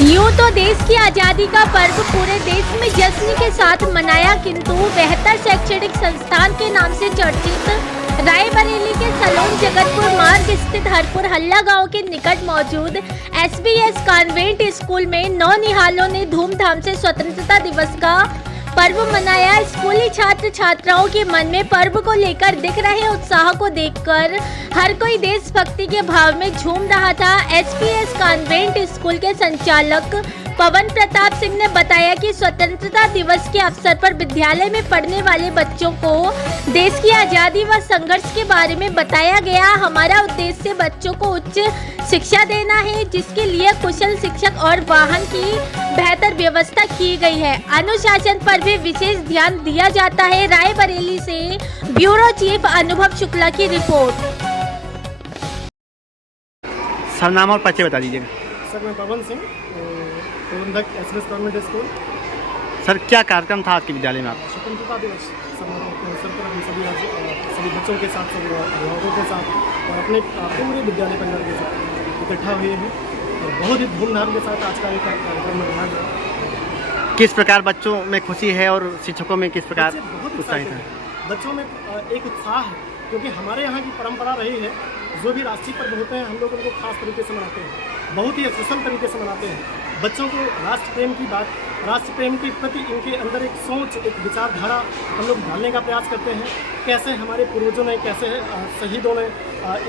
यूं तो देश की आज़ादी का पर्व पूरे देश में जश्न के साथ मनाया, किंतु बेहतर शैक्षणिक संस्थान के नाम से चर्चित रायबरेली के सलोन जगतपुर मार्ग स्थित हरपुर हल्ला गांव के निकट मौजूद SBS कॉन्वेंट स्कूल में नौनिहालों ने धूमधाम से स्वतंत्रता दिवस का पर्व मनाया। स्कूली छात्र छात्राओं के मन में पर्व को लेकर दिख रहे उत्साह को देखकर हर कोई देशभक्ति के भाव में झूम रहा था। SBS कॉन्वेंट स्कूल के संचालक पवन प्रताप सिंह ने बताया कि स्वतंत्रता दिवस के अवसर पर विद्यालय में पढ़ने वाले बच्चों को देश की आज़ादी व संघर्ष के बारे में बताया गया। हमारा उद्देश्य बच्चों को उच्च शिक्षा देना है, जिसके लिए कुशल शिक्षक और वाहन की बेहतर व्यवस्था की गई है। अनुशासन पर भी विशेष ध्यान दिया जाता है। रायबरेली से ब्यूरो चीफ अनुभव शुक्ला की रिपोर्ट। सर नाम और परिचय बता दीजिएगा। सर मैं पवन सिंह, प्रबंधक SBS कॉन्वेंट स्कूल। सर क्या कार्यक्रम था आपके विद्यालय में? आप स्वतंत्रता दिवस समारोह के अवसर पर हम सभी बच्चों के साथ, सभी अभिभावकों के साथ और अपने पूरे विद्यालय परिवार के साथ इकट्ठा हुए हैं और बहुत ही धूमधाम के साथ आज का एक कार्यक्रम मनाया गया। किस प्रकार बच्चों में खुशी है और शिक्षकों में किस प्रकार बहुत उत्साहित है? बच्चों में एक उत्साह है, क्योंकि हमारे यहाँ की परंपरा रही है, जो भी राष्ट्रीय पर्व होते हैं हम लोग उनको खास तरीके से मनाते हैं, बहुत ही अफसल तरीके से मनाते हैं। बच्चों को राष्ट्र प्रेम की बात, राष्ट्र प्रेम के प्रति इनके अंदर एक सोच, एक विचारधारा हम लोग डालने का प्रयास करते हैं। कैसे हमारे पूर्वजों ने, कैसे शहीदों ने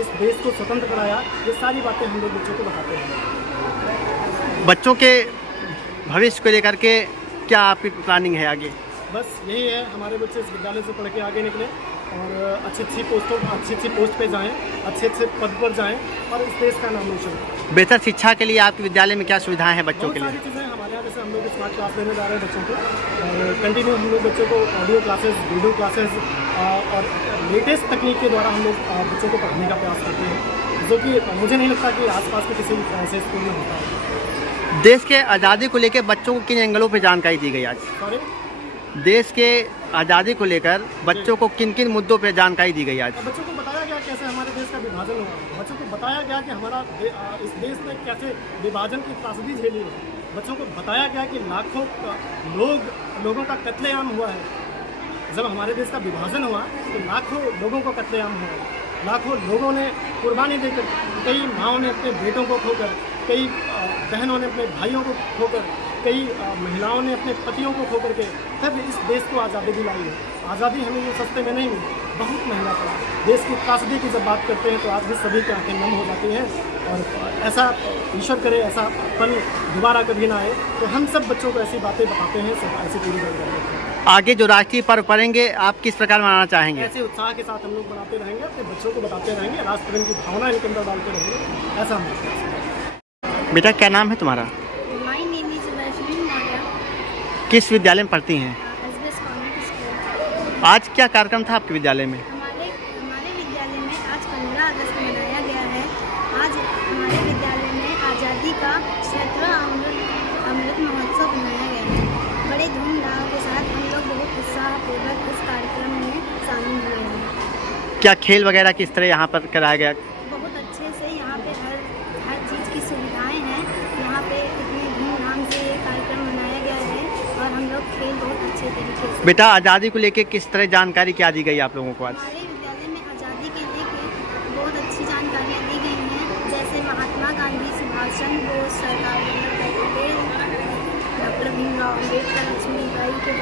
इस देश को स्वतंत्र कराया, ये सारी बातें हम लोग बच्चों को बताते हैं। बच्चों के भविष्य को लेकर के क्या आपकी प्लानिंग है आगे? बस यही है, हमारे बच्चे इस विद्यालय से पढ़ के आगे निकले और अच्छी अच्छी पोस्ट पे जाएं, अच्छे पद पर जाएं और इस देश का नाम रोशन करें। बेहतर शिक्षा के लिए आपके विद्यालय में क्या सुविधाएं हैं बच्चों के लिए? बहुत सारी चीज़ें हमारे यहाँ, जैसे हम लोग स्मार्ट क्लास देने जा रहे हैं बच्चों को, और कंटिन्यू हम लोग बच्चों को ऑडियो क्लासेस, वीडियो क्लासेस और लेटेस्ट तकनीक के द्वारा हम लोग बच्चों को पढ़ाने का प्रयास करते हैं, जो कि मुझे नहीं लगता कि आसपास के किसी ऐसे स्कूल में होता है। देश के आज़ादी को लेकर बच्चों को किन एंगलों पर जानकारी दी गई आज? सॉरी, देश के आज़ादी को लेकर बच्चों को किन किन मुद्दों पर जानकारी दी गई आज? बच्चों को बताया गया कैसे हमारे देश का विभाजन हुआ, बच्चों को बताया गया कि हमारा इस देश ने कैसे विभाजन की त्रासदी झेली है, बच्चों को बताया गया कि लाखों लोगों का कत्लेआम हुआ है। जब हमारे देश का विभाजन हुआ तो लाखों लोगों को कत्लेआम हुआ है, लाखों लोगों ने कुर्बानी देकर, कई माँओं ने अपने बेटों को खोकर, कई बहनों ने अपने भाइयों को खोकर, कई महिलाओं ने अपने पतियों को खोकर के तब इस देश को आज़ादी दिलाई है। आज़ादी हमें ये सस्ते में नहीं मिली, बहुत महंगा पड़ा। देश की त्रासदी की जब बात करते हैं तो आज भी सभी की आंखें नम हो जाती हैं, और ऐसा ईश्वर करे ऐसा पल दोबारा कभी ना आए। तो हम सब बच्चों को ऐसी बातें बताते हैं, सब ऐसी पूरी जानकारी देते हैं। आगे जो राष्ट्रीय पर्व पढ़ेंगे आप किस प्रकार मनाना चाहेंगे? ऐसे उत्साह के साथ हम लोग बनाते रहेंगे, अपने बच्चों को बताते रहेंगे, राष्ट्र प्रेम की भावना इनके अंदर डालते रहेंगे, ऐसा हम। बेटा क्या नाम है तुम्हारा? My name is Vaishnavi Maurya. किस विद्यालय में पढ़ती हैं? SBS convent school. आज क्या कार्यक्रम था आपके विद्यालय में? हमारे विद्यालय में आज 15 अगस्त मनाया गया है। आज हमारे विद्यालय में आज़ादी का 17वां अमृत महोत्सव मनाया गया है। बड़े धूमधाम के साथ हम लोग बहुत उत्साहपूर्वक इस कार्यक्रम में शामिल हुए हैं। क्या खेल वगैरह किस तरह यहाँ पर कराया गया? बहुत अच्छे से यहाँ पे हर चीज़ की सुविधाएं हैं। यहाँ पे इतने धूमधाम से ये कार्यक्रम मनाया गया है और हम लोग खेल बहुत अच्छे तरीके से। बेटा आज़ादी को लेकर किस तरह जानकारी क्या दी गई आप लोगों को आज? हमारे विद्यालय में आज़ादी के लेकर बहुत अच्छी जानकारियाँ दी गई हैं, जैसे महात्मा गांधी, सुभाष चंद्र बोस, सरदार वल्लभ भाई पटेल, डॉक्टर भीमराव अम्बेडकर, लक्ष्मीबाई के